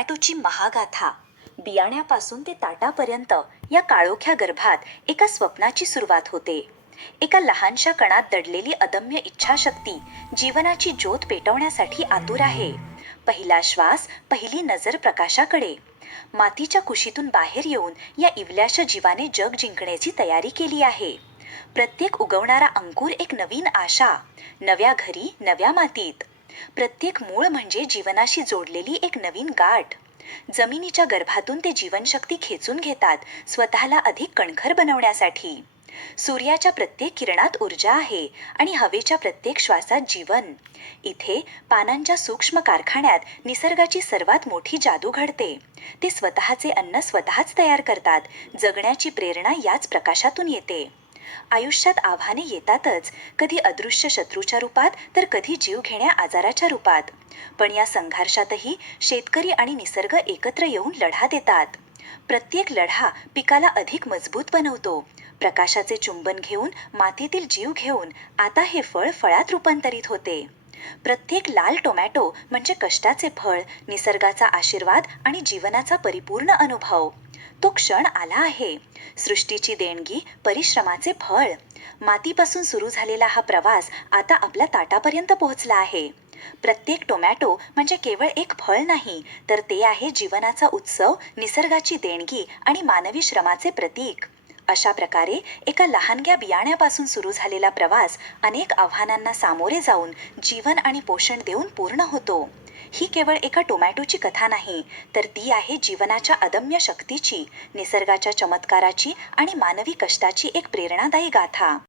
टोमॅटोची महागाथा. बियाण्यापासून ते ताटापर्यंत या काळोख्या गर्भात एका स्वप्नाची सुरुवात होते. एका लहानशा कणात दडलेली अदम्य इच्छाशक्ती जीवनाची ज्योत पेटवण्यासाठी आतुर आहे. पहिला श्वास, पहिली नजर प्रकाशाकडे. मातीच्या कुशीतून बाहेर येऊन या इवल्याशा जीवाने जग जिंकण्याची तयारी केली आहे. प्रत्येक उगवणारा अंकुर एक नवीन आशा, नव्या घरी, नव्या मातीत. प्रत्येक मूळ म्हणजे जीवनाशी जोडलेली एक नवीन गाठ. जमिनीच्या गर्भातून ते जीवनशक्ती खेचून घेतात, स्वतःला अधिक कणखर बनवण्यासाठी. सूर्याच्या प्रत्येक किरणात ऊर्जा आहे आणि हवेच्या प्रत्येक श्वासात जीवन. इथे पानांच्या सूक्ष्म कारखान्यात निसर्गाची सर्वात मोठी जादू घडते. ते स्वतःचे अन्न स्वतःच तयार करतात. जगण्याची प्रेरणा याच प्रकाशातून येते. आयुष्यात आव्हाने येतातच, कधी अदृश्य शत्रूच्या रूपात तर कधी जीवघेण्या आजाराच्या रूपात. पण या संघर्षातही शेतकरी आणि निसर्ग एकत्र येऊन लढा देतात. प्रत्येक लढा पिकाला अधिक मजबूत बनवतो. प्रकाशाचे चुंबन घेऊन, मातीतील जीव घेऊन आता हे फळ फळात रूपांतरित होते. प्रत्येक लाल टोमॅटो म्हणजे कष्टाचे फळ, निसर्गाचा आशीर्वाद आणि जीवनाचा परिपूर्ण अनुभव. तो क्षण आला आहे. सृष्टीची देणगी, परिश्रमाचे फळ. मातीपासून सुरू झालेला हा प्रवास आता आपल्या ताटापर्यंत पोहोचला आहे. प्रत्येक टोमॅटो म्हणजे केवळ एक फळ नाही, तर ते आहे जीवनाचा उत्सव, निसर्गाची देणगी आणि मानवी श्रमाचे प्रतीक. अशा प्रकारे एका लहानग्या बियाण्यापासून सुरू झालेला प्रवास अनेक आव्हानांना सामोरे जाऊन जीवन आणि पोषण देऊन पूर्ण होतो. ही केवळ एका टोमॅटोची कथा नाही, तर ती आहे जीवनाच्या अदम्य शक्तीची, निसर्गाच्या चमत्काराची आणि मानवी कष्टाची एक प्रेरणादायी गाथा.